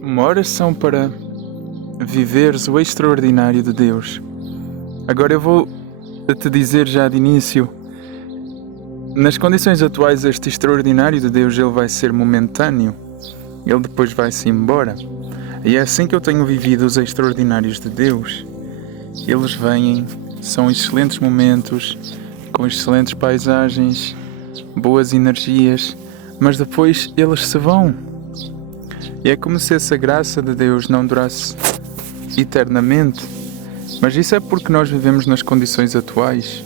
Uma oração para viveres o extraordinário de Deus. Agora eu vou te dizer já de início, nas condições atuais este extraordinário de Deus ele vai ser momentâneo, ele depois vai-se embora. E é assim que eu tenho vivido os extraordinários de Deus. Eles vêm, são excelentes momentos, com excelentes paisagens, boas energias, mas depois eles se vão. E é como se essa graça de Deus não durasse eternamente. Mas isso é porque nós vivemos nas condições atuais.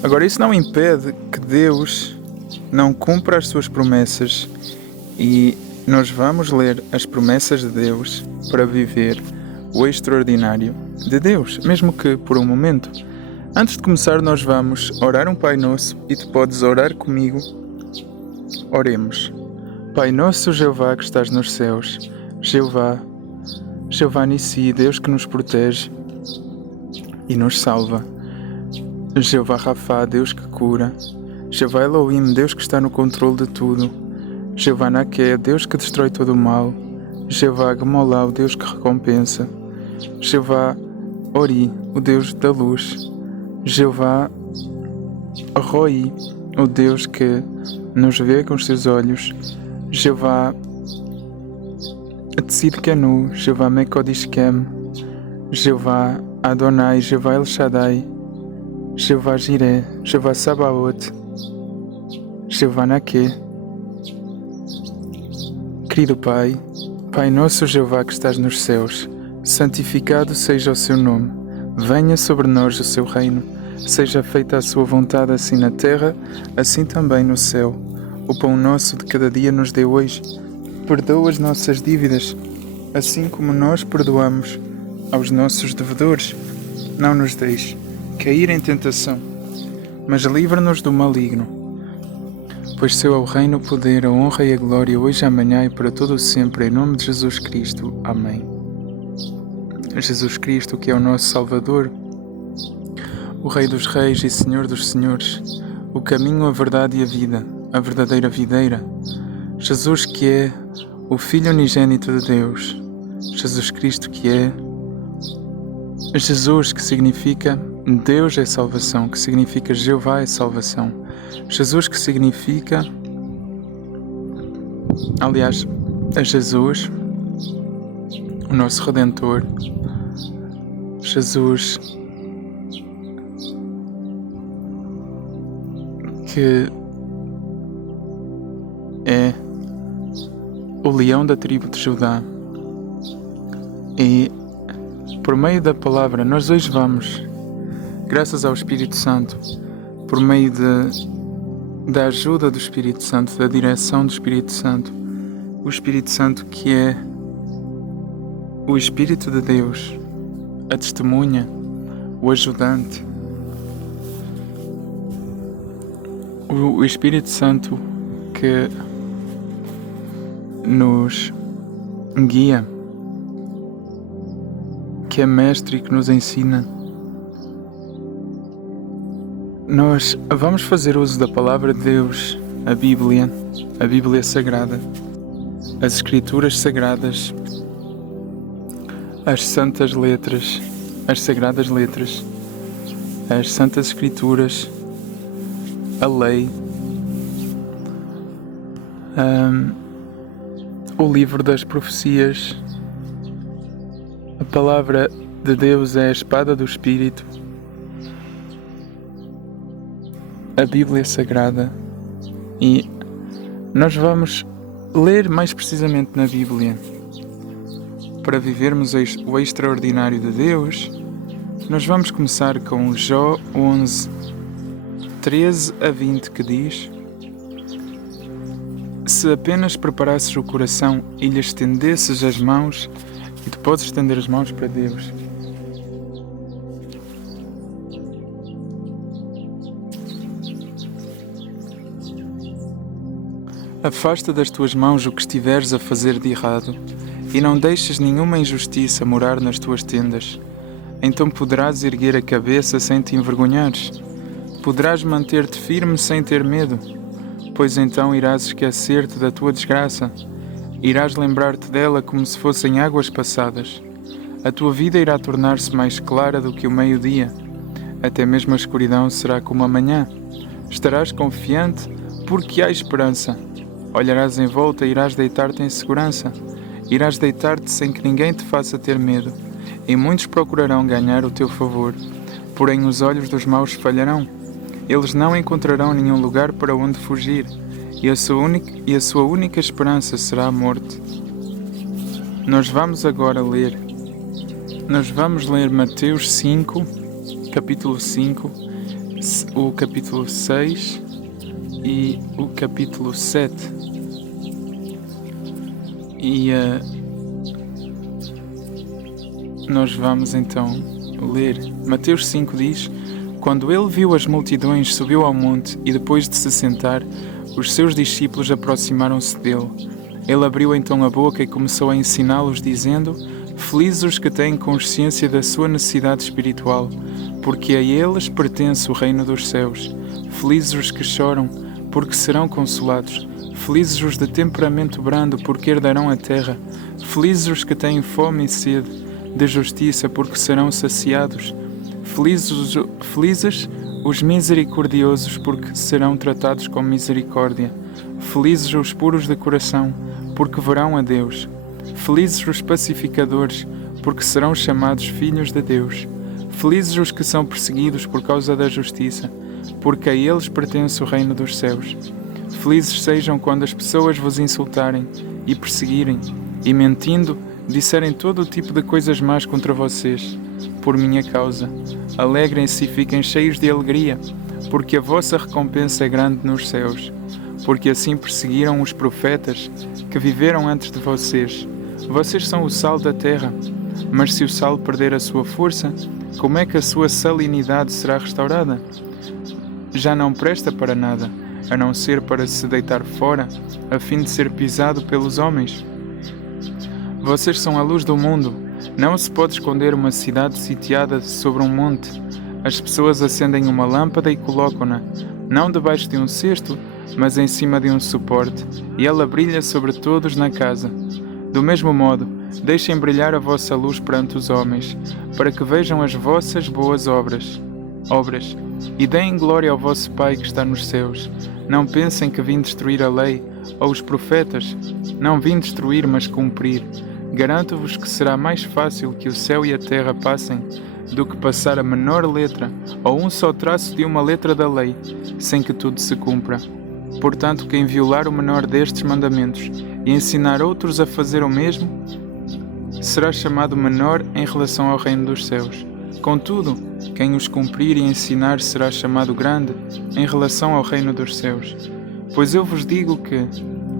Agora, isso não impede que Deus não cumpra as suas promessas, e nós vamos ler as promessas de Deus para viver o extraordinário de Deus, mesmo que por um momento. Antes de começar, nós vamos orar um Pai Nosso e tu podes orar comigo. Oremos. Pai Nosso, Jeová que estás nos céus, Jeová Nissi, Deus que nos protege e nos salva. Jeová Rafá, Deus que cura. Jeová Elohim, Deus que está no controle de tudo. Jeová Naqué, Deus que destrói todo o mal. Jeová Gmolá, o Deus que recompensa. Jeová Ori, o Deus da luz. Jeová Roi, o Deus que nos vê com os seus olhos. Jeová Tzidkenu, Jeová Mekodishkem, Jeová Adonai, Jeová El Shaddai, Jeová Jireh, Jeová Sabaoth, Jeová Naqué. Querido Pai, Pai nosso Jeová que estás nos céus, santificado seja o seu nome, venha sobre nós o seu reino, seja feita a sua vontade assim na terra, assim também no céu. O pão nosso de cada dia nos dê hoje, perdoa as nossas dívidas, assim como nós perdoamos aos nossos devedores. Não nos deixes cair em tentação, mas livra-nos do maligno. Pois seu é o reino, o poder, a honra e a glória, hoje, amanhã e para todo o sempre, em nome de Jesus Cristo. Amém. Jesus Cristo, que é o nosso Salvador, o Rei dos Reis e Senhor dos Senhores, o caminho, a verdade e a vida, a verdadeira videira. Jesus que é o Filho unigênito de Deus. Jesus Cristo que é Jesus, que significa Deus é salvação, que significa Jeová é salvação. Jesus que significa, aliás, é Jesus, o nosso Redentor. Jesus que é o leão da tribo de Judá. E por meio da palavra nós hoje vamos, graças ao Espírito Santo, por meio da ajuda do Espírito Santo, da direção do Espírito Santo, o Espírito Santo que é o Espírito de Deus, a testemunha, o ajudante, o Espírito Santo que nos guia, que é mestre e que nos ensina. Nós vamos fazer uso da palavra de Deus, a Bíblia Sagrada, as Escrituras Sagradas, as Santas Letras, as Sagradas Letras, as Santas Escrituras, a lei, o livro das profecias. A palavra de Deus é a espada do Espírito, a Bíblia Sagrada, e nós vamos ler mais precisamente na Bíblia para vivermos o extraordinário de Deus. Nós vamos começar com Jó 11, 13 a 20, que diz: se apenas preparasses o coração e lhe estendesses as mãos, e tu podes estender as mãos para Deus. Afasta das tuas mãos o que estiveres a fazer de errado, e não deixes nenhuma injustiça morar nas tuas tendas. Então poderás erguer a cabeça sem te envergonhares. Poderás manter-te firme sem ter medo, pois então irás esquecer-te da tua desgraça Irás lembrar-te dela como se fossem águas passadas. A tua vida irá tornar-se mais clara do que o meio-dia. Até mesmo a escuridão será como a manhã. Estarás confiante porque há esperança. Olharás em volta e irás deitar-te em segurança. Irás deitar-te sem que ninguém te faça ter medo. E muitos procurarão ganhar o teu favor. Porém os olhos dos maus falharão. Eles não encontrarão nenhum lugar para onde fugir. E a sua única esperança será a morte. Nós vamos ler Mateus 5, capítulo 5, o capítulo 6 e o capítulo 7. Nós vamos então ler. Mateus 5 diz: Quando ele viu as multidões, subiu ao monte e depois de se sentar, os seus discípulos aproximaram-se dele. Ele abriu então a boca e começou a ensiná-los, dizendo: Felizes os que têm consciência da sua necessidade espiritual, porque a eles pertence o reino dos céus. Felizes os que choram, porque serão consolados. Felizes os de temperamento brando, porque herdarão a terra. Felizes os que têm fome e sede de justiça, porque serão saciados. Felizes os misericordiosos, porque serão tratados com misericórdia. Felizes os puros de coração, porque verão a Deus. Felizes os pacificadores, porque serão chamados filhos de Deus. Felizes os que são perseguidos por causa da justiça, porque a eles pertence o reino dos céus. Felizes sejam quando as pessoas vos insultarem e perseguirem, e mentindo, disserem todo o tipo de coisas más contra vocês, por minha causa. Alegrem-se e fiquem cheios de alegria, porque a vossa recompensa é grande nos céus. Porque assim perseguiram os profetas que viveram antes de vocês. Vocês são o sal da terra, mas se o sal perder a sua força, como é que a sua salinidade será restaurada? Já não presta para nada, a não ser para se deitar fora, a fim de ser pisado pelos homens. Vocês são a luz do mundo. Não se pode esconder uma cidade sitiada sobre um monte. As pessoas acendem uma lâmpada e colocam-na, não debaixo de um cesto, mas em cima de um suporte, e ela brilha sobre todos na casa. Do mesmo modo, deixem brilhar a vossa luz perante os homens, para que vejam as vossas boas obras, e deem glória ao vosso Pai que está nos céus. Não pensem que vim destruir a lei ou os profetas. Não vim destruir, mas cumprir. Garanto-vos que será mais fácil que o céu e a terra passem do que passar a menor letra ou um só traço de uma letra da lei, sem que tudo se cumpra. Portanto, quem violar o menor destes mandamentos e ensinar outros a fazer o mesmo, será chamado menor em relação ao reino dos céus. Contudo, quem os cumprir e ensinar será chamado grande em relação ao reino dos céus. Pois eu vos digo que,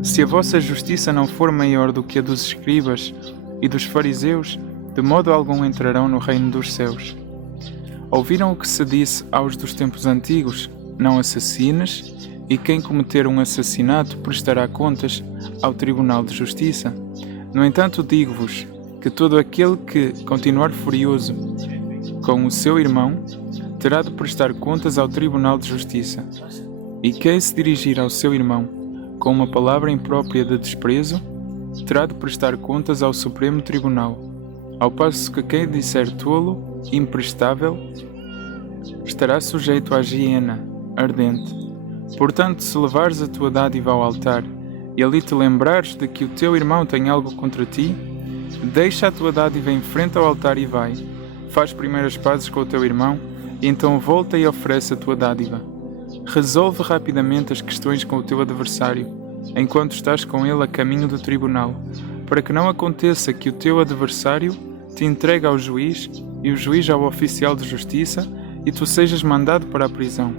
se a vossa justiça não for maior do que a dos escribas e dos fariseus, de modo algum entrarão no reino dos céus. Ouviram o que se disse aos dos tempos antigos: Não assassines, e quem cometer um assassinato prestará contas ao Tribunal de Justiça. No entanto, digo-vos que todo aquele que continuar furioso com o seu irmão terá de prestar contas ao Tribunal de Justiça. E quem se dirigir ao seu irmão com uma palavra imprópria de desprezo, terá de prestar contas ao Supremo Tribunal, ao passo que quem disser tolo, imprestável, estará sujeito à hiena ardente. Portanto, se levares a tua dádiva ao altar, e ali te lembrares de que o teu irmão tem algo contra ti, deixa a tua dádiva em frente ao altar e vai. Faz primeiro as pazes com o teu irmão, e então volta e oferece a tua dádiva. Resolve rapidamente as questões com o teu adversário, enquanto estás com ele a caminho do tribunal, para que não aconteça que o teu adversário te entregue ao juiz e o juiz ao oficial de justiça e tu sejas mandado para a prisão.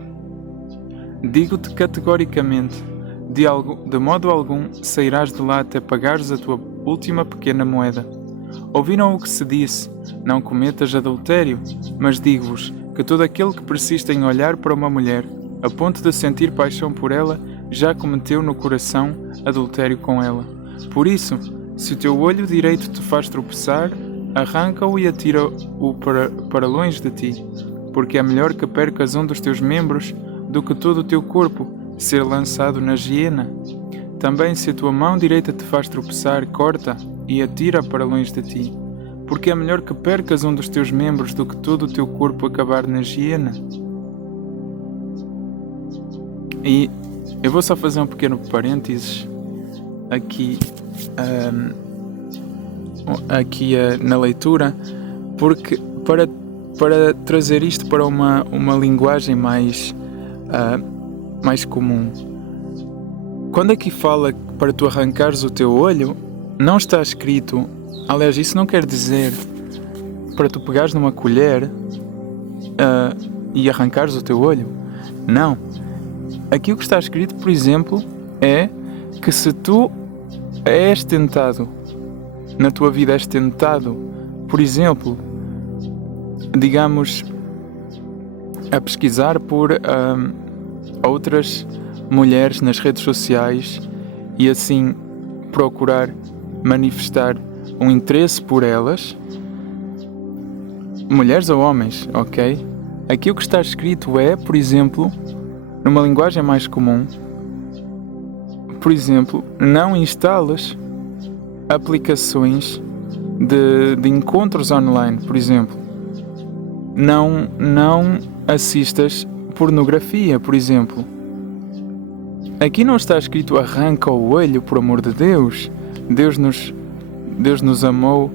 Digo-te categoricamente, de modo algum sairás de lá até pagares a tua última pequena moeda. Ouviram o que se disse: Não cometas adultério, mas digo-vos que todo aquele que persiste em olhar para uma mulher, a ponto de sentir paixão por ela, já cometeu no coração adultério com ela. Por isso, se o teu olho direito te faz tropeçar, arranca-o e atira-o para longe de ti, porque é melhor que percas um dos teus membros do que todo o teu corpo ser lançado na hiena. Também se a tua mão direita te faz tropeçar, corta e atira para longe de ti, porque é melhor que percas um dos teus membros do que todo o teu corpo acabar na hiena. E eu vou só fazer um pequeno parênteses aqui, na leitura, porque para trazer isto para uma linguagem mais comum. Quando aqui fala para tu arrancares o teu olho, não está escrito, aliás, isso não quer dizer para tu pegares numa colher e arrancares o teu olho. Não. Aqui o que está escrito, por exemplo, é que se tu és tentado, na tua vida és tentado, por exemplo, digamos, a pesquisar por outras mulheres nas redes sociais e assim procurar manifestar um interesse por elas, mulheres ou homens, ok? Aqui o que está escrito é, por exemplo, numa linguagem mais comum, por exemplo, não instales aplicações de encontros online, por exemplo. Não assistas pornografia, por exemplo. Aqui não está escrito arranca o olho, por amor de Deus. Deus nos amou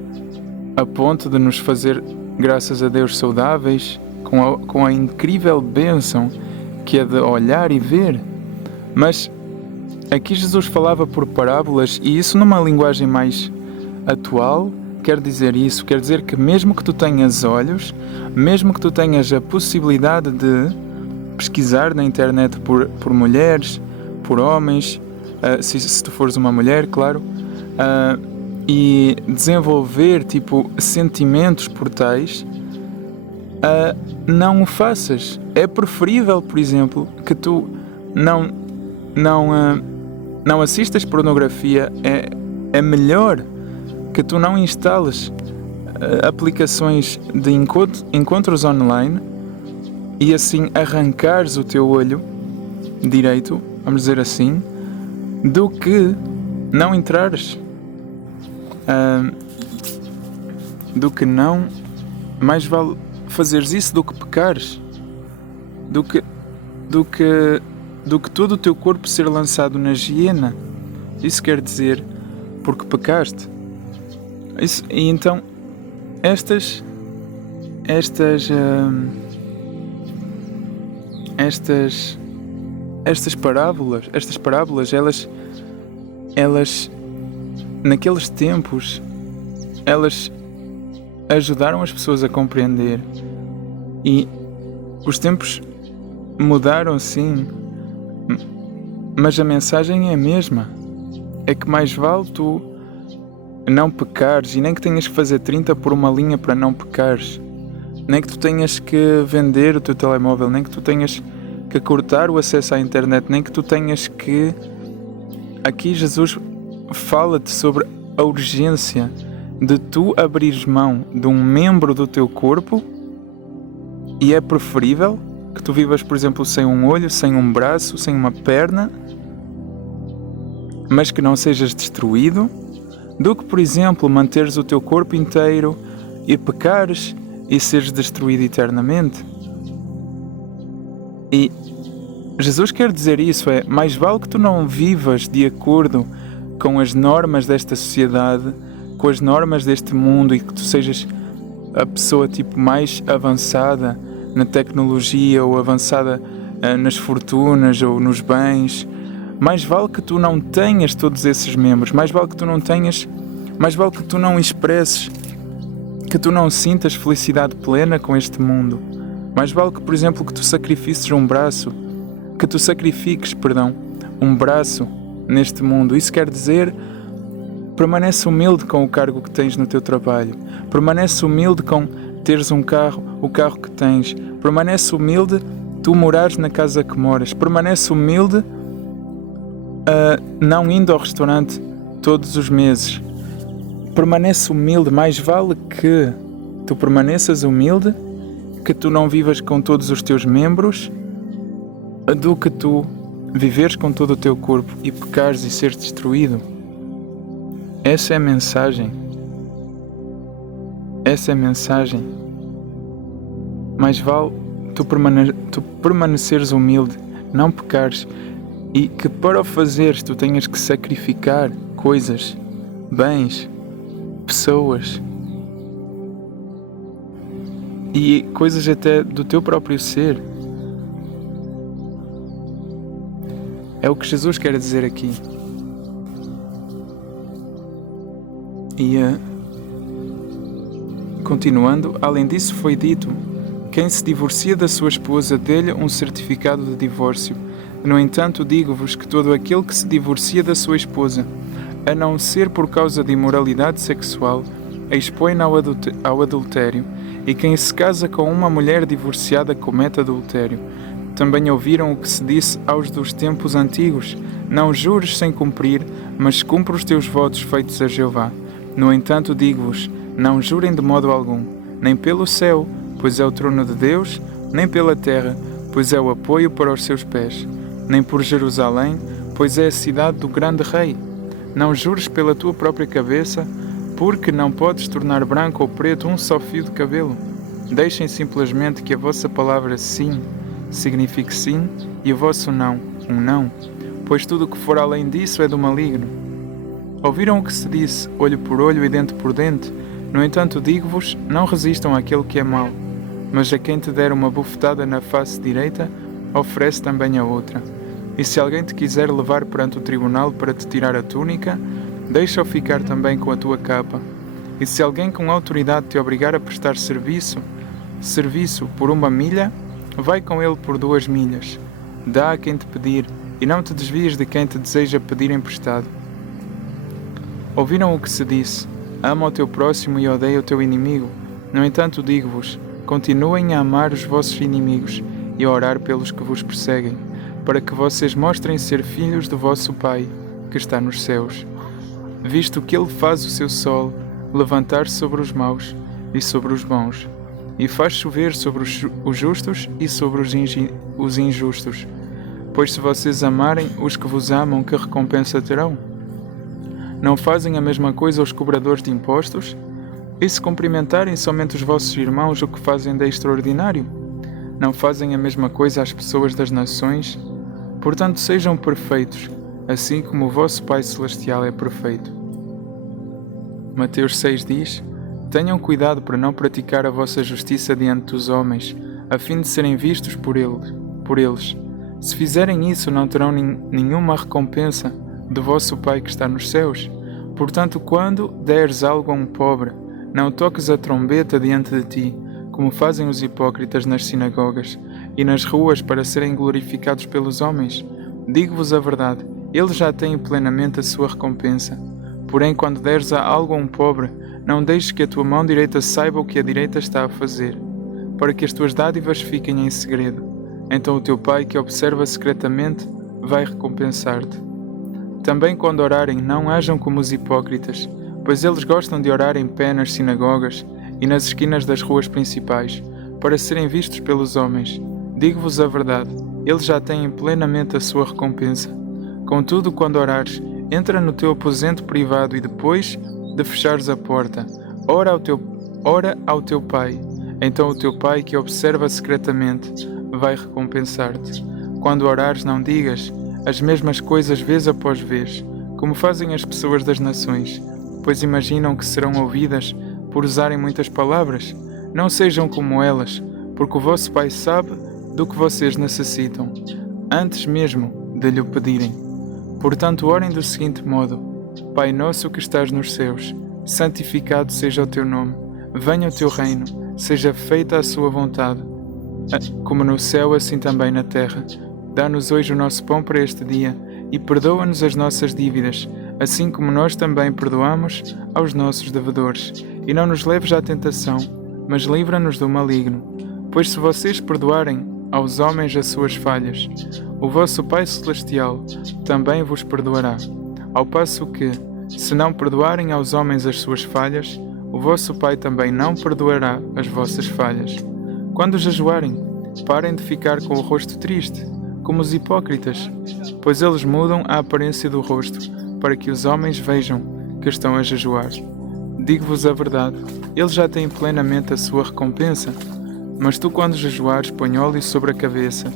a ponto de nos fazer, graças a Deus, saudáveis, com a incrível bênção que é de olhar e ver. Mas aqui Jesus falava por parábolas, e isso numa linguagem mais atual quer dizer isso, quer dizer que mesmo que tu tenhas olhos, mesmo que tu tenhas a possibilidade de pesquisar na internet por mulheres, por homens, se tu fores uma mulher, claro, e desenvolver tipo sentimentos por tais, não o faças. É preferível, por exemplo, que tu não assistas pornografia. É melhor que tu não instales aplicações de encontros online e assim arrancares o teu olho direito, vamos dizer assim, do que não entrares, do que não, mais vale fazeres isso do que pecares, do que todo o teu corpo ser lançado na hiena. Isso quer dizer, porque pecaste. Isso, e então estas parábolas, elas naqueles tempos, elas ajudaram as pessoas a compreender, e os tempos mudaram, sim, mas a mensagem é a mesma. É que mais vale tu não pecares, e nem que tenhas que fazer 30 por uma linha para não pecares, nem que tu tenhas que vender o teu telemóvel, nem que tu tenhas que cortar o acesso à internet, nem que tu tenhas que... Aqui Jesus fala-te sobre a urgência de tu abrires mão de um membro do teu corpo, e é preferível que tu vivas, por exemplo, sem um olho, sem um braço, sem uma perna, mas que não sejas destruído, do que, por exemplo, manteres o teu corpo inteiro e pecares e seres destruído eternamente. E Jesus quer dizer isso, mais vale que tu não vivas de acordo com as normas desta sociedade, com as normas deste mundo, e que tu sejas a pessoa tipo mais avançada na tecnologia, ou avançada nas fortunas ou nos bens. Mais vale que tu não tenhas todos esses membros, mais vale que tu não expresses, que tu não sintas felicidade plena com este mundo. Mais vale que, por exemplo, que tu sacrifiques um braço neste mundo. Isso quer dizer, permanece humilde com o cargo que tens no teu trabalho, permanece humilde com teres o carro que tens, permanece humilde tu morares na casa que moras, permanece humilde não indo ao restaurante todos os meses, permanece humilde. Mais vale que tu permaneças humilde, que tu não vivas com todos os teus membros, do que tu viveres com todo o teu corpo e pecares e seres destruído. Essa é a mensagem. Essa é a mensagem. Mais vale tu permaneceres humilde, não pecares, e que para o fazeres tu tenhas que sacrificar coisas, bens, pessoas e coisas até do teu próprio ser. É o que Jesus quer dizer aqui. E continuando, além disso foi dito: quem se divorcia da sua esposa dê-lhe um certificado de divórcio. No entanto, digo-vos que todo aquele que se divorcia da sua esposa, a não ser por causa de imoralidade sexual, a expõe ao adultério, e quem se casa com uma mulher divorciada comete adultério. Também ouviram o que se disse aos dos tempos antigos: não jures sem cumprir, mas cumpre os teus votos feitos a Jeová. No entanto, digo-vos, não jurem de modo algum, nem pelo céu, pois é o trono de Deus, nem pela terra, pois é o apoio para os seus pés, nem por Jerusalém, pois é a cidade do grande rei. Não jures pela tua própria cabeça, porque não podes tornar branco ou preto um só fio de cabelo. Deixem simplesmente que a vossa palavra sim signifique sim e o vosso não, um não, pois tudo o que for além disso é do maligno. Ouviram o que se disse, olho por olho e dente por dente? No entanto, digo-vos, não resistam àquele que é mau, mas a quem te der uma bofetada na face direita, oferece também a outra. E se alguém te quiser levar perante o tribunal para te tirar a túnica, deixa-o ficar também com a tua capa. E se alguém com autoridade te obrigar a prestar serviço por 1 milha, vai com ele por 2 milhas. Dá a quem te pedir, e não te desvies de quem te deseja pedir emprestado. Ouviram o que se disse: ama o teu próximo e odeia o teu inimigo. No entanto, digo-vos, continuem a amar os vossos inimigos e a orar pelos que vos perseguem, para que vocês mostrem ser filhos do vosso Pai, que está nos céus, visto que Ele faz o seu sol levantar-se sobre os maus e sobre os bons, e faz chover sobre os justos e sobre os injustos. Pois se vocês amarem os que vos amam, que recompensa terão? Não fazem a mesma coisa os cobradores de impostos? E se cumprimentarem somente os vossos irmãos, o que fazem de extraordinário? Não fazem a mesma coisa às pessoas das nações? Portanto, sejam perfeitos, assim como o vosso Pai Celestial é perfeito. Mateus 6 diz: tenham cuidado para não praticar a vossa justiça diante dos homens, a fim de serem vistos por eles. Se fizerem isso, não terão nenhuma recompensa do vosso Pai que está nos céus. Portanto, quando deres algo a um pobre, não toques a trombeta diante de ti, como fazem os hipócritas nas sinagogas e nas ruas para serem glorificados pelos homens. Digo-vos a verdade, eles já têm plenamente a sua recompensa. Porém, quando deres algo a um pobre, não deixes que a tua mão direita saiba o que a direita está a fazer, para que as tuas dádivas fiquem em segredo. Então o teu Pai, que observa secretamente, vai recompensar-te. Também quando orarem, não hajam como os hipócritas, pois eles gostam de orar em pé nas sinagogas e nas esquinas das ruas principais, para serem vistos pelos homens. Digo-vos a verdade, eles já têm plenamente a sua recompensa. Contudo, quando orares, entra no teu aposento privado e depois de fechares a porta, ora ao teu Pai. Então o teu Pai, que observa secretamente, vai recompensar-te. Quando orares, não digas as mesmas coisas vez após vez, como fazem as pessoas das nações, pois imaginam que serão ouvidas por usarem muitas palavras. Não sejam como elas, porque o vosso Pai sabe do que vocês necessitam, antes mesmo de lhe o pedirem. Portanto, orem do seguinte modo: Pai nosso que estás nos céus, santificado seja o teu nome. Venha o teu reino, seja feita a sua vontade, como no céu, assim também na terra. Dá-nos hoje o nosso pão para este dia, e perdoa-nos as nossas dívidas, assim como nós também perdoamos aos nossos devedores. E não nos leves à tentação, mas livra-nos do maligno. Pois se vocês perdoarem aos homens as suas falhas, o vosso Pai Celestial também vos perdoará. Ao passo que, se não perdoarem aos homens as suas falhas, o vosso Pai também não perdoará as vossas falhas. Quando jejuarem, parem de ficar com o rosto triste, como os hipócritas, pois eles mudam a aparência do rosto, para que os homens vejam que estão a jejuar. Digo-vos a verdade, eles já têm plenamente a sua recompensa. Mas tu, quando jejuares, põe óleo sobre a cabeça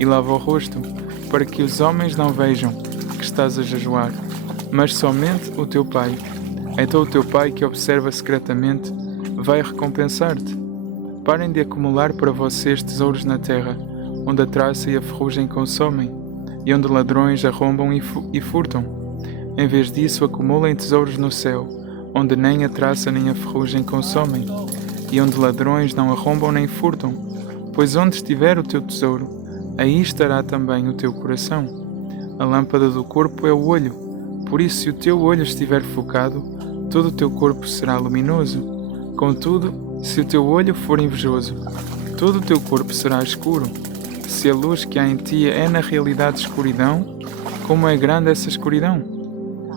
e lava o rosto, para que os homens não vejam que estás a jejuar, mas somente o teu Pai. Então o teu Pai, que observa secretamente, vai recompensar-te. Parem de acumular para vocês tesouros na terra, onde a traça e a ferrugem consomem, e onde ladrões arrombam e furtam. Em vez disso, acumulem tesouros no céu, onde nem a traça nem a ferrugem consomem, e onde ladrões não arrombam nem furtam. Pois onde estiver o teu tesouro, aí estará também o teu coração. A lâmpada do corpo é o olho. Por isso, se o teu olho estiver focado, todo o teu corpo será luminoso. Contudo, se o teu olho for invejoso, todo o teu corpo será escuro. Se a luz que há em ti é na realidade escuridão, como é grande essa escuridão?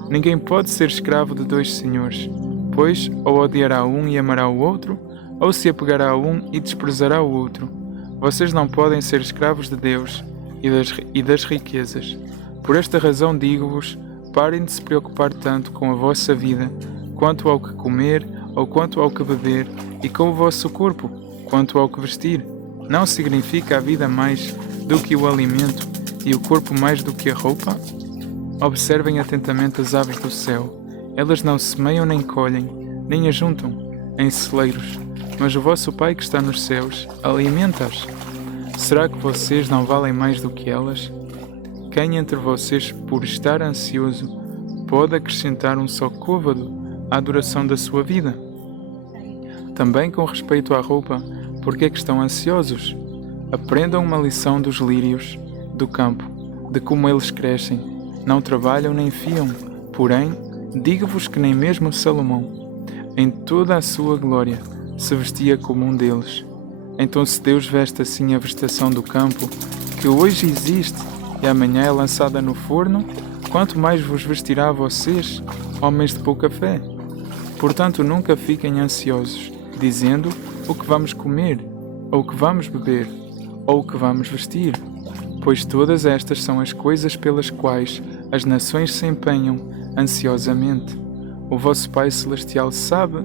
Ninguém pode ser escravo de dois senhores, pois ou odiará um e amará o outro, ou se apegará a um e desprezará o outro. Vocês não podem ser escravos de Deus e das riquezas. Por esta razão digo-vos, parem de se preocupar tanto com a vossa vida, quanto ao que comer ou quanto ao que beber, e com o vosso corpo, quanto ao que vestir. Não significa a vida mais do que o alimento e o corpo mais do que a roupa? Observem atentamente as aves do céu. Elas não semeiam nem colhem, nem ajuntam em celeiros, mas o vosso Pai que está nos céus alimenta-as. Será que vocês não valem mais do que elas? Quem entre vocês, por estar ansioso, pode acrescentar um só côvado à duração da sua vida? Também com respeito à roupa, por que é que estão ansiosos? Aprendam uma lição dos lírios do campo, de como eles crescem. Não trabalham nem fiam, porém, digo-vos que nem mesmo Salomão, em toda a sua glória, se vestia como um deles. Então, se Deus veste assim a vegetação do campo, que hoje existe e amanhã é lançada no forno, quanto mais vos vestirá a vocês, homens de pouca fé? Portanto, nunca fiquem ansiosos, dizendo o que vamos comer, ou o que vamos beber, ou o que vamos vestir, pois todas estas são as coisas pelas quais as nações se empenham ansiosamente. O vosso Pai Celestial sabe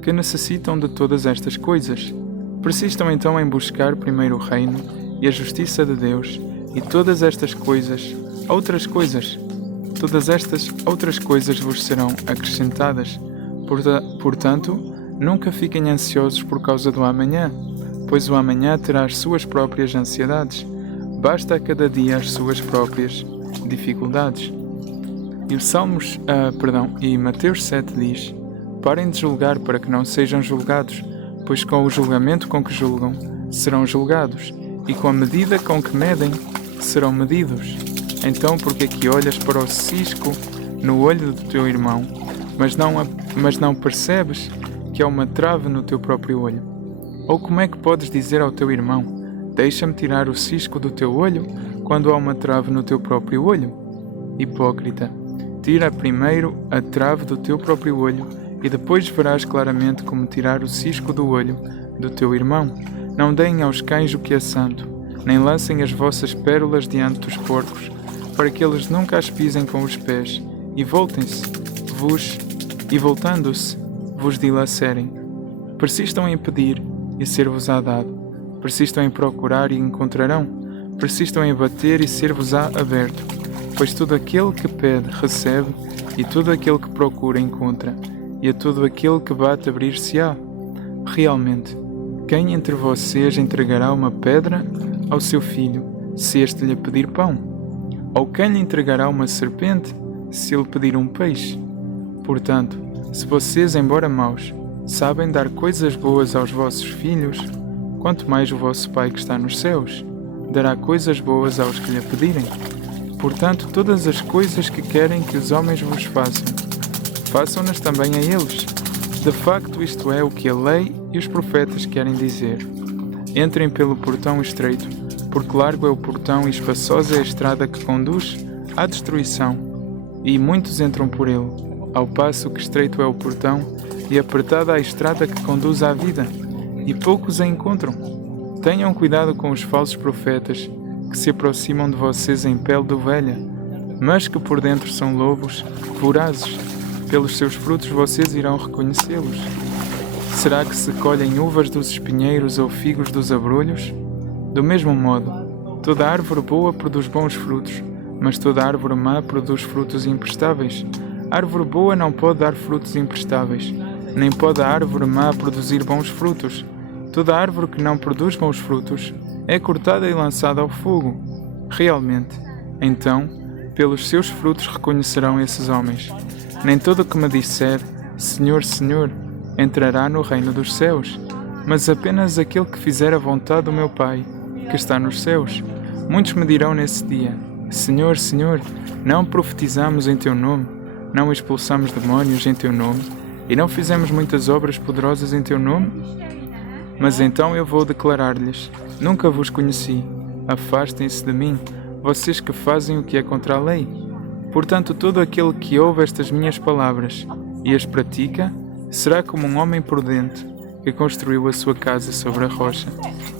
que necessitam de todas estas coisas. Persistam então em buscar primeiro o reino e a justiça de Deus, e todas estas outras coisas vos serão acrescentadas. Portanto, nunca fiquem ansiosos por causa do amanhã, pois o amanhã terá as suas próprias ansiedades. Basta a cada dia as suas próprias dificuldades. E Mateus 7 diz: Parem de julgar para que não sejam julgados, pois com o julgamento com que julgam, serão julgados, e com a medida com que medem, serão medidos. Então, por que é que olhas para o cisco no olho do teu irmão, mas não percebes que há uma trave no teu próprio olho? Ou como é que podes dizer ao teu irmão: Deixa-me tirar o cisco do teu olho, quando há uma trave no teu próprio olho? Hipócrita, tira primeiro a trave do teu próprio olho, e depois verás claramente como tirar o cisco do olho do teu irmão. Não deem aos cães o que é santo, nem lancem as vossas pérolas diante dos porcos, para que eles nunca as pisem com os pés, e voltando-se, vos dilacerem. Persistam em pedir, e ser-vos-á dado. Persistam em procurar, e encontrarão. Persistam em bater, e ser-vos-á aberto. Pois todo aquele que pede, recebe, e todo aquele que procura, encontra, e a todo aquele que bate, abrir-se-á. Realmente, quem entre vocês entregará uma pedra ao seu filho, se este lhe pedir pão? Ou quem lhe entregará uma serpente, se ele pedir um peixe? Portanto, se vocês, embora maus, sabem dar coisas boas aos vossos filhos, quanto mais o vosso Pai que está nos céus dará coisas boas aos que lhe pedirem. Portanto, todas as coisas que querem que os homens vos façam, façam-nas também a eles. De facto, isto é o que a lei e os profetas querem dizer. Entrem pelo portão estreito, porque largo é o portão e espaçosa é a estrada que conduz à destruição, e muitos entram por ele, ao passo que estreito é o portão e apertada a estrada que conduz à vida, e poucos a encontram. Tenham cuidado com os falsos profetas, que se aproximam de vocês em pele de ovelha, mas que por dentro são lobos vorazes. Pelos seus frutos vocês irão reconhecê-los. Será que se colhem uvas dos espinheiros ou figos dos abrolhos? Do mesmo modo, toda árvore boa produz bons frutos, mas toda árvore má produz frutos imprestáveis. A árvore boa não pode dar frutos imprestáveis, nem pode a árvore má produzir bons frutos. Toda árvore que não produz bons frutos é cortada e lançada ao fogo. Realmente, então, pelos seus frutos reconhecerão esses homens. Nem todo o que me disser, Senhor, Senhor, entrará no reino dos céus, mas apenas aquele que fizer a vontade do meu Pai, que está nos céus. Muitos me dirão nesse dia, Senhor, Senhor, não profetizamos em Teu nome, não expulsamos demónios em Teu nome, e não fizemos muitas obras poderosas em Teu nome? Mas então eu vou declarar-lhes, nunca vos conheci, afastem-se de mim, vocês que fazem o que é contra a lei. Portanto, todo aquele que ouve estas minhas palavras e as pratica, será como um homem prudente que construiu a sua casa sobre a rocha.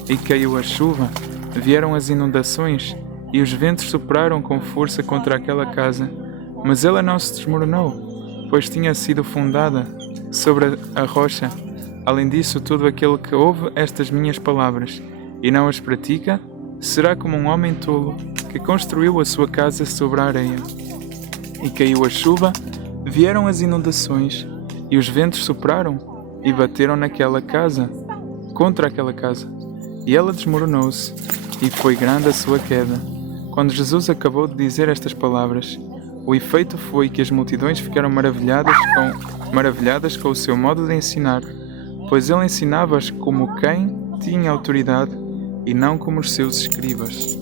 E caiu a chuva, vieram as inundações, e os ventos sopraram com força contra aquela casa, mas ela não se desmoronou, pois tinha sido fundada sobre a rocha. Além disso, todo aquele que ouve estas minhas palavras e não as pratica, será como um homem tolo que construiu a sua casa sobre a areia. E caiu a chuva, vieram as inundações, e os ventos sopraram e bateram contra aquela casa. E ela desmoronou-se, e foi grande a sua queda. Quando Jesus acabou de dizer estas palavras, o efeito foi que as multidões ficaram maravilhadas com o seu modo de ensinar, pois ele ensinava-as como quem tinha autoridade e não como os seus escribas.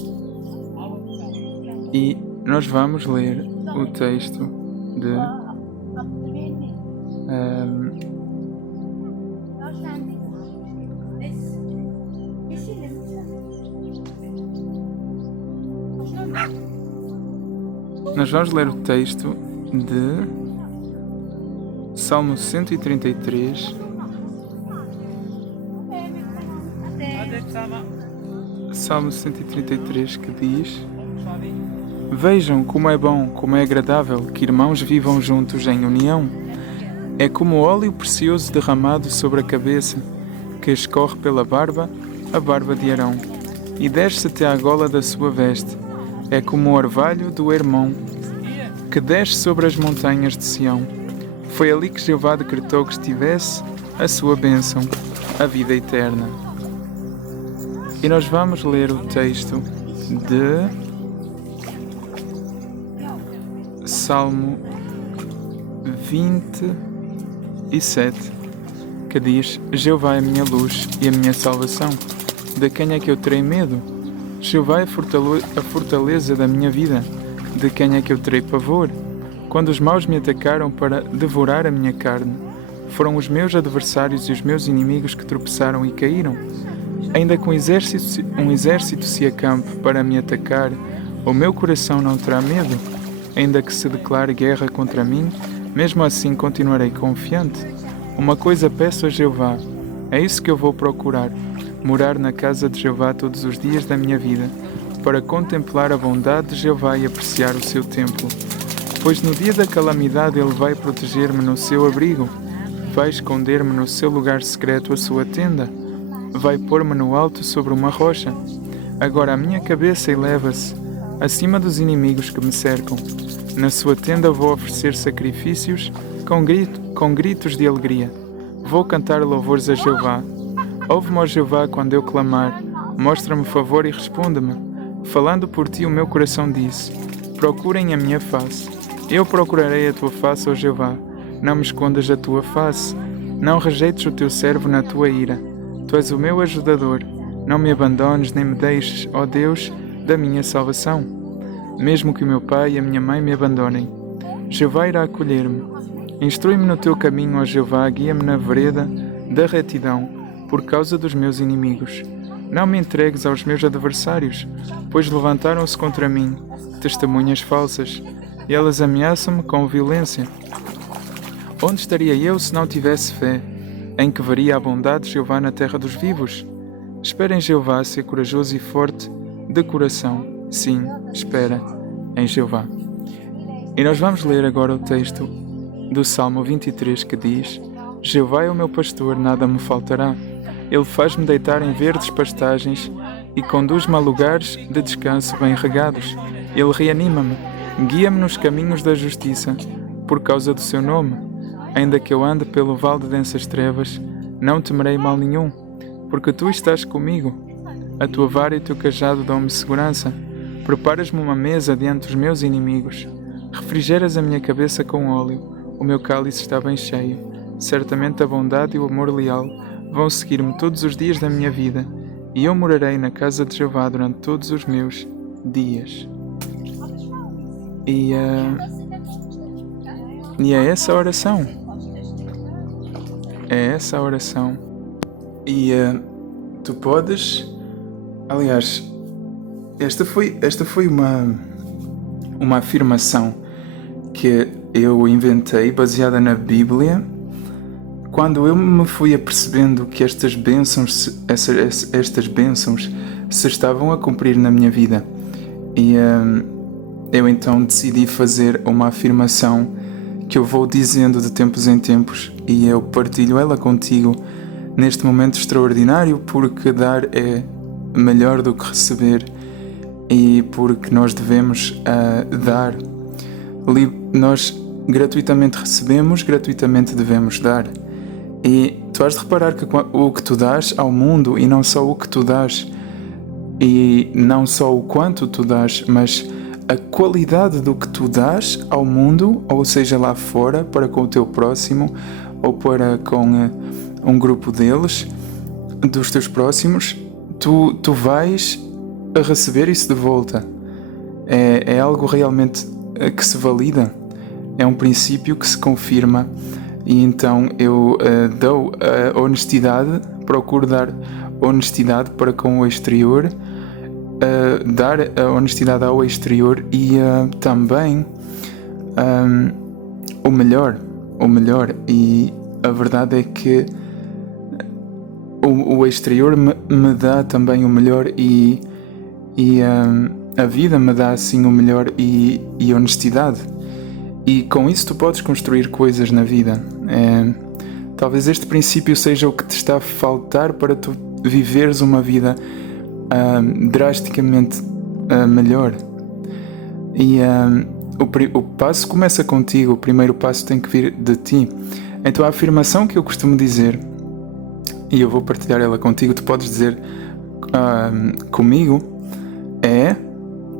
E nós vamos ler o texto de nós vamos ler o texto de Salmo 133. Salmo 133 que diz: Vejam como é bom, como é agradável que irmãos vivam juntos em união. É como óleo precioso derramado sobre a cabeça, que escorre pela barba, a barba de Arão, e desce até à gola da sua veste. É como o orvalho do Hermon, que desce sobre as montanhas de Sião. Foi ali que Jeová decretou que estivesse a sua bênção, a vida eterna. E nós vamos ler o texto de Salmo 27, que diz: Jeová é a minha luz e a minha salvação. De quem é que eu terei medo? Jeová é a fortaleza da minha vida. De quem é que eu terei pavor? Quando os maus me atacaram para devorar a minha carne, foram os meus adversários e os meus inimigos que tropeçaram e caíram. Ainda que um exército se acampe para me atacar, o meu coração não terá medo. Ainda que se declare guerra contra mim, mesmo assim continuarei confiante. Uma coisa peço a Jeová, é isso que eu vou procurar, morar na casa de Jeová todos os dias da minha vida, para contemplar a bondade de Jeová e apreciar o seu templo. Pois no dia da calamidade ele vai proteger-me no seu abrigo, vai esconder-me no seu lugar secreto a sua tenda, vai pôr-me no alto sobre uma rocha. Agora a minha cabeça eleva-se acima dos inimigos que me cercam. Na sua tenda vou oferecer sacrifícios com gritos de alegria. Vou cantar louvores a Jeová. Ouve-me, ó Jeová, quando eu clamar. Mostra-me favor e responde-me. Falando por ti, o meu coração disse: procurem a minha face. Eu procurarei a tua face, ó Jeová. Não me escondas a tua face. Não rejeites o teu servo na tua ira. Tu és o meu ajudador. Não me abandones nem me deixes, ó Deus, da minha salvação. Mesmo que o meu pai e a minha mãe me abandonem, Jeová irá acolher-me. Instrui-me no teu caminho, ó Jeová, guia-me na vereda da retidão, por causa dos meus inimigos. Não me entregues aos meus adversários, pois levantaram-se contra mim testemunhas falsas, e elas ameaçam-me com violência. Onde estaria eu se não tivesse fé, em que veria a bondade de Jeová na terra dos vivos? Espera em Jeová, ser corajoso e forte, de coração, sim, espera em Jeová. E nós vamos ler agora o texto do Salmo 23 que diz: Jeová é o meu pastor, nada me faltará. Ele faz-me deitar em verdes pastagens e conduz-me a lugares de descanso bem regados. Ele reanima-me, guia-me nos caminhos da justiça, por causa do seu nome. Ainda que eu ande pelo vale de densas trevas, não temerei mal nenhum, porque tu estás comigo. A tua vara e o teu cajado dão-me segurança. Preparas-me uma mesa diante dos meus inimigos. Refrigeras a minha cabeça com óleo. O meu cálice está bem cheio. Certamente a bondade e o amor leal vão seguir-me todos os dias da minha vida, e eu morarei na casa de Jeová durante todos os meus dias. E é essa a oração. É essa a oração. E tu podes... Aliás, esta foi uma afirmação que eu inventei baseada na Bíblia, quando eu me fui apercebendo que estas bênçãos se estavam a cumprir na minha vida. E eu então decidi fazer uma afirmação que eu vou dizendo de tempos em tempos, e eu partilho ela contigo neste momento extraordinário, porque dar é melhor do que receber, e porque nós devemos dar. Nós gratuitamente recebemos, gratuitamente devemos dar. E tu has de reparar que o que tu dás ao mundo, e não só o que tu dás, e não só o quanto tu dás, mas a qualidade do que tu dás ao mundo, ou seja, lá fora, para com o teu próximo, ou para com um grupo deles, dos teus próximos, tu vais a receber isso de volta. É algo realmente que se valida, é um princípio que se confirma, e então eu dou a honestidade, procuro dar honestidade para com o exterior, dar a honestidade ao exterior, e também o melhor, e a verdade é que o exterior me dá também o melhor, e a vida me dá assim o melhor, e honestidade, e com isso tu podes construir coisas na vida. Talvez este princípio seja o que te está a faltar para tu viveres uma vida drasticamente melhor. E o passo começa contigo, o primeiro passo tem que vir de ti. Então a afirmação que eu costumo dizer, e eu vou partilhar ela contigo, tu podes dizer comigo, é: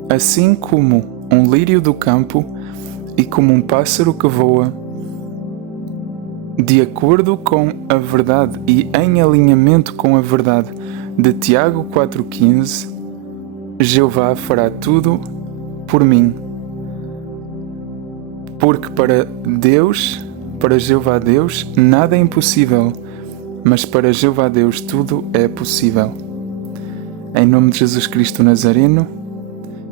assim como um lírio do campo e como um pássaro que voa, de acordo com a verdade e em alinhamento com a verdade de Tiago 4,15, Jeová fará tudo por mim. Porque para Jeová Deus, nada é impossível, mas para Jeová Deus tudo é possível. Em nome de Jesus Cristo Nazareno,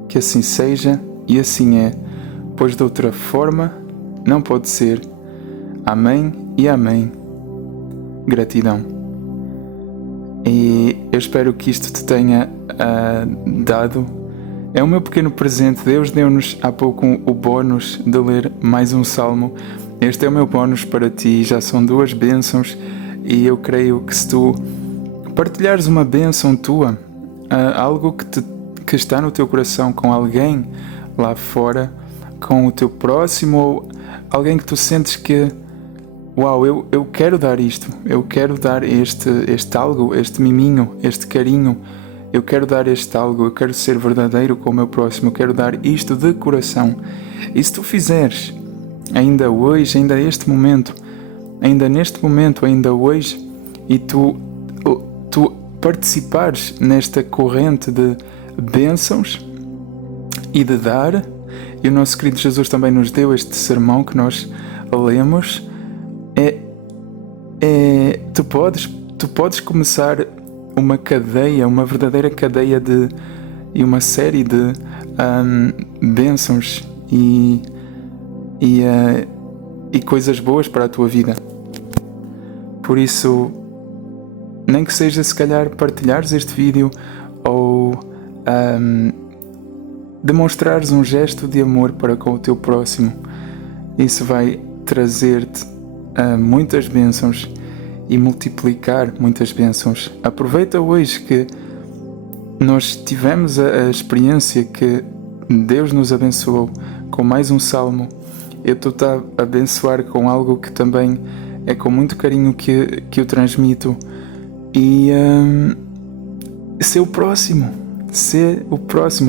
que assim seja e assim é, pois de outra forma não pode ser. Amém e amém. Gratidão. E eu espero que isto te tenha dado. É o meu pequeno presente. Deus deu-nos há pouco o bónus de ler mais um salmo. Este é o meu bónus para ti. Já são 2 bênçãos, e eu creio que se tu partilhares uma bênção tua, algo que está no teu coração com alguém lá fora, com o teu próximo, ou alguém que tu sentes que uau, eu quero dar isto, eu quero dar este algo, este miminho, este carinho, eu quero dar este algo, eu quero ser verdadeiro com o meu próximo, eu quero dar isto de coração. E se tu fizeres ainda hoje, ainda neste momento, ainda hoje, e tu participares nesta corrente de bênçãos e de dar, e o nosso querido Jesus também nos deu este sermão que nós lemos, tu podes começar uma cadeia, uma verdadeira cadeia e uma série de bênçãos e coisas boas para a tua vida. Por isso, nem que seja se calhar partilhares este vídeo, ou demonstrares um gesto de amor para com o teu próximo. Isso vai trazer-te muitas bênçãos e multiplicar muitas bênçãos. Aproveita hoje que nós tivemos a experiência que Deus nos abençoou com mais um salmo. Eu estou a abençoar com algo que também é com muito carinho que eu transmito. E ser o próximo,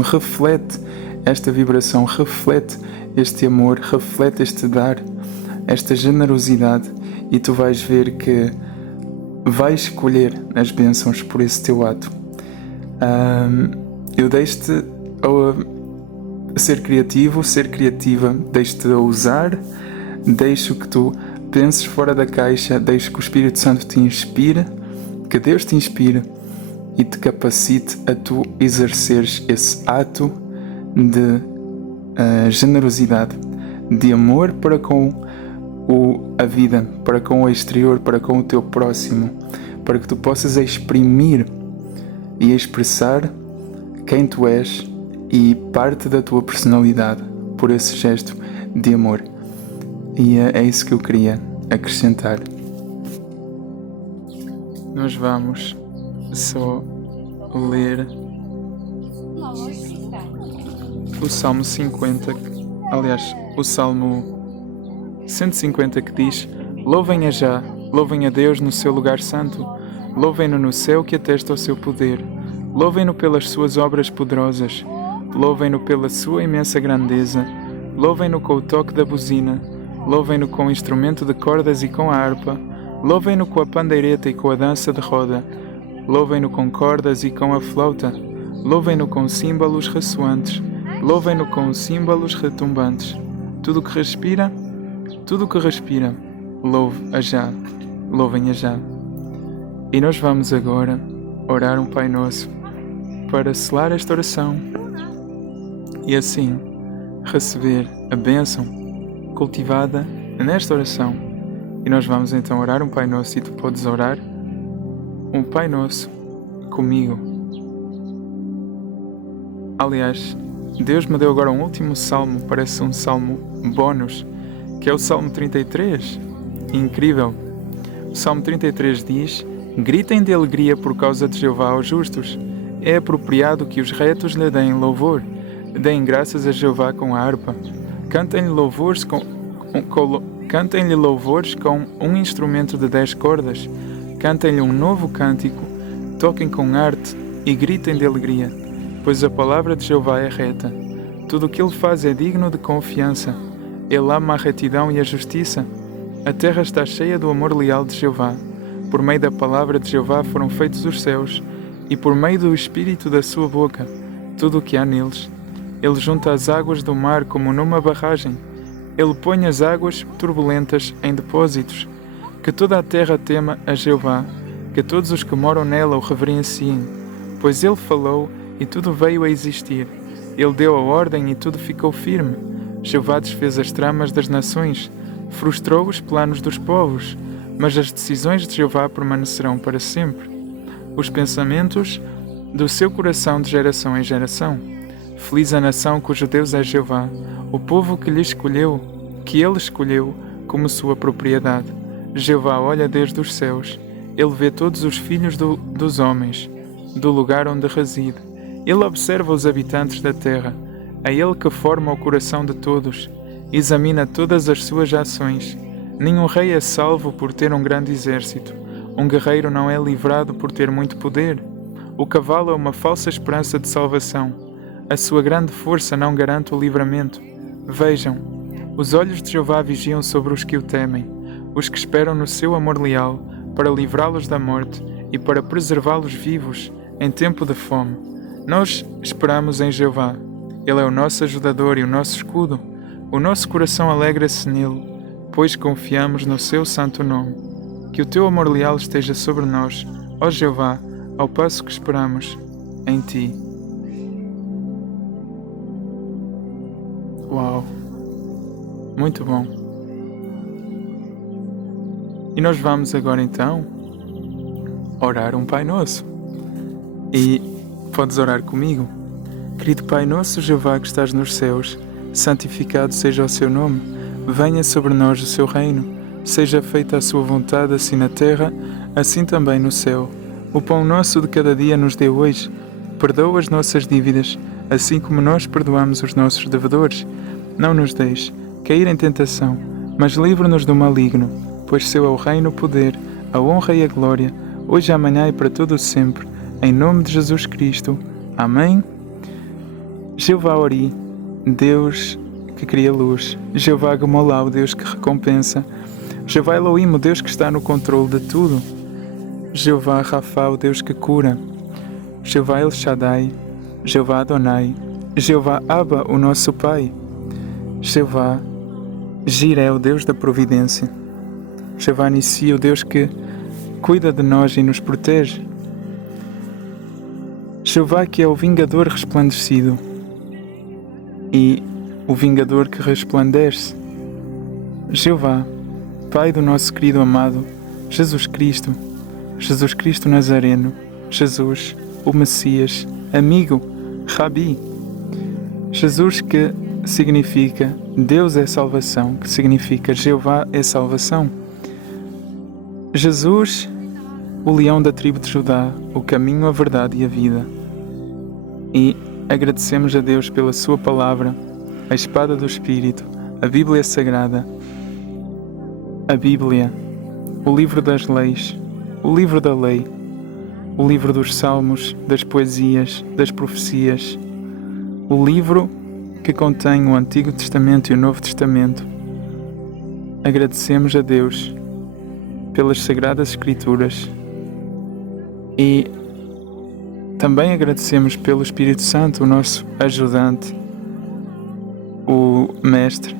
reflete esta vibração, reflete este amor, reflete este dar, esta generosidade, e tu vais ver que vais escolher as bênçãos por esse teu ato. Eu deixo-te ser criativo, ser criativa, deixo-te a usar, deixo que tu penses fora da caixa, deixo que o Espírito Santo te inspire, que Deus te inspire e te capacite a tu exerceres esse ato de generosidade, de amor para com a vida, para com o exterior, para com o teu próximo, para que tu possas exprimir e expressar quem tu és e parte da tua personalidade por esse gesto de amor. E é isso que eu queria acrescentar. Nós vamos só ler o Salmo 50, aliás, o Salmo 150, que diz: Louvem-a já, louvem a Deus no seu lugar santo, louvem-no no céu que atesta o seu poder, louvem-no pelas suas obras poderosas, louvem-no pela sua imensa grandeza, louvem-no com o toque da buzina, louvem-no com o instrumento de cordas e com a harpa, louvem-no com a pandeireta e com a dança de roda, louvem-no com cordas e com a flauta, louvem-no com símbolos ressoantes, louvem-no com símbolos retumbantes. Tudo o que respira, louve-a já, louvem-a já. E nós vamos agora orar um Pai Nosso para selar esta oração e assim receber a bênção cultivada nesta oração. E nós vamos então orar um Pai Nosso, e tu podes orar um Pai Nosso comigo. Aliás, Deus me deu agora um último salmo, parece um salmo bónus, que é o Salmo 33. Incrível! O Salmo 33 diz: Gritem de alegria por causa de Jeová aos justos. É apropriado que os retos lhe deem louvor. Deem graças a Jeová com a harpa. Cantem-lhe louvores com um instrumento de 10 cordas. Cantem-lhe um novo cântico. Toquem com arte e gritem de alegria. Pois a palavra de Jeová é reta. Tudo o que ele faz é digno de confiança. Ele ama a retidão e a justiça. A terra está cheia do amor leal de Jeová. Por meio da palavra de Jeová foram feitos os céus, e por meio do espírito da sua boca, tudo o que há neles. Ele junta as águas do mar como numa barragem. Ele põe as águas turbulentas em depósitos. Que toda a terra tema a Jeová, que todos os que moram nela o reverenciem. Pois ele falou e tudo veio a existir. Ele deu a ordem e tudo ficou firme. Jeová desfez as tramas das nações, frustrou os planos dos povos, mas as decisões de Jeová permanecerão para sempre. Os pensamentos do seu coração de geração em geração. Feliz a nação cujo Deus é Jeová, o povo que ele escolheu como sua propriedade. Jeová olha desde os céus, ele vê todos os filhos dos homens, do lugar onde reside. Ele observa os habitantes da terra, a ele que forma o coração de todos, examina todas as suas ações. Nenhum rei é salvo por ter um grande exército, um guerreiro não é livrado por ter muito poder. O cavalo é uma falsa esperança de salvação, a sua grande força não garante o livramento. Vejam, os olhos de Jeová vigiam sobre os que o temem, os que esperam no seu amor leal, para livrá-los da morte e para preservá-los vivos em tempo de fome. Nós esperamos em Jeová. Ele é o nosso ajudador e o nosso escudo. O nosso coração alegra-se nele, pois confiamos no seu santo nome. Que o teu amor leal esteja sobre nós, ó Jeová, ao passo que esperamos em ti. Uau! Muito bom! E nós vamos agora então orar um Pai Nosso. E podes orar comigo. Querido Pai nosso Jeová que estás nos céus, santificado seja o seu nome. Venha sobre nós o seu reino. Seja feita a sua vontade, assim na terra, assim também no céu. O pão nosso de cada dia nos dê hoje. Perdoa as nossas dívidas, assim como nós perdoamos os nossos devedores. Não nos deixes cair em tentação, mas livra-nos do maligno, pois seu é o reino, o poder, a honra e a glória, hoje, amanhã e para todo o sempre. Em nome de Jesus Cristo. Amém. Jeová Ori, Deus que cria luz. Jeová Gamolá, o Deus que recompensa. Jeová Elohim, o Deus que está no controle de tudo. Jeová Rafa, o Deus que cura. Jeová El Shaddai, Jeová Adonai, Jeová Abba, o nosso Pai. Jeová Jiré, o Deus da providência. Jeová Nissi, o Deus que cuida de nós e nos protege. Jeová que é o vingador resplandecido e o vingador que resplandece. Jeová, Pai do nosso querido amado Jesus Cristo, Jesus Cristo Nazareno, Jesus, o Messias, amigo, Rabi. Jesus que significa Deus é salvação, que significa Jeová é salvação. Jesus, o leão da tribo de Judá, o caminho, a verdade e a vida. E agradecemos a Deus pela sua palavra, a espada do Espírito, a Bíblia Sagrada, a Bíblia, o livro das leis, o livro da lei, o livro dos salmos, das poesias, das profecias, o livro que contém o Antigo Testamento e o Novo Testamento. Agradecemos a Deus pelas Sagradas Escrituras e também agradecemos pelo Espírito Santo, o nosso ajudante, o Mestre,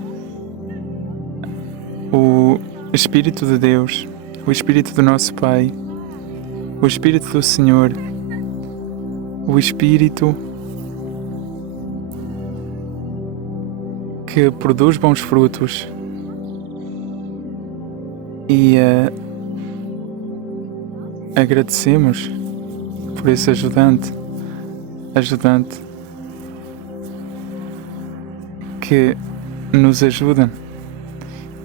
o Espírito de Deus, o Espírito do nosso Pai, o Espírito do Senhor, o Espírito que produz bons frutos e agradecemos por esse ajudante que nos ajuda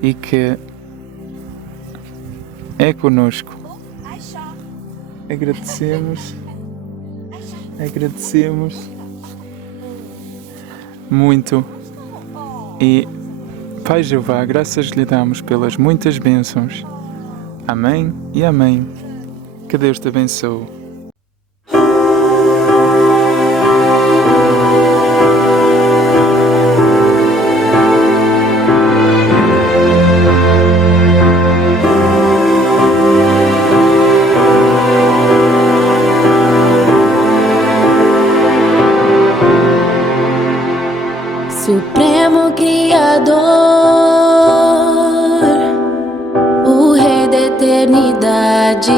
e que é conosco. Agradecemos muito e Pai Jeová, graças lhe damos pelas muitas bênçãos. Amém e amém. Que Deus te abençoe. Supremo Criador, o Rei da eternidade,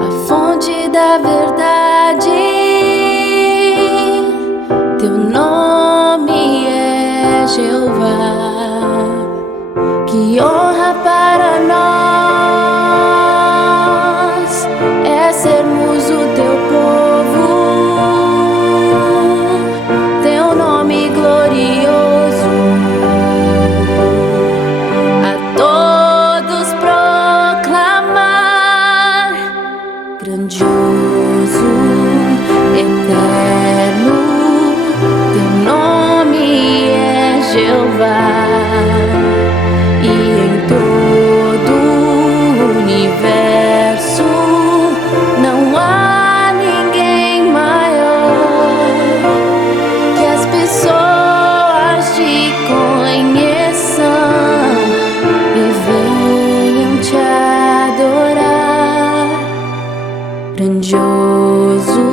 a fonte da verdade, teu nome é Jeová. Que honra para nós é sermos o teu povo. Grandioso, eterno, teu nome é Jeová, e em todo o universo não há ninguém maior. Que as pessoas te conheçam e venham te adorar. Grandioso,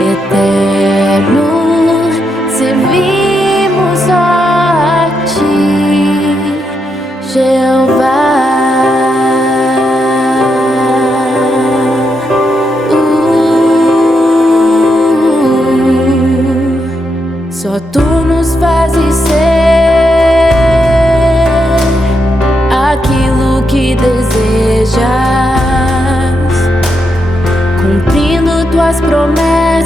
eterno, servimos a ti, Jeová. Só tu nos fazes ser aquilo que desejas, cumprindo tuas promessas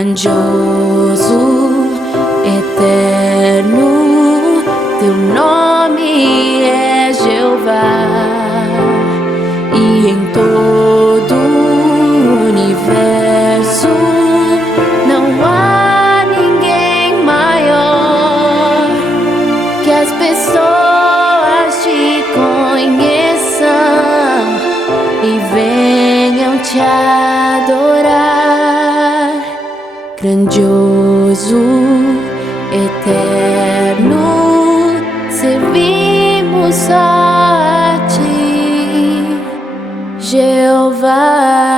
grandioso, eterno, teu nome é Jeová, e em todo o universo não há ninguém maior. Que as pessoas te conheçam e venham te adorar. Grandioso, eterno, servimos só a ti, Jeová.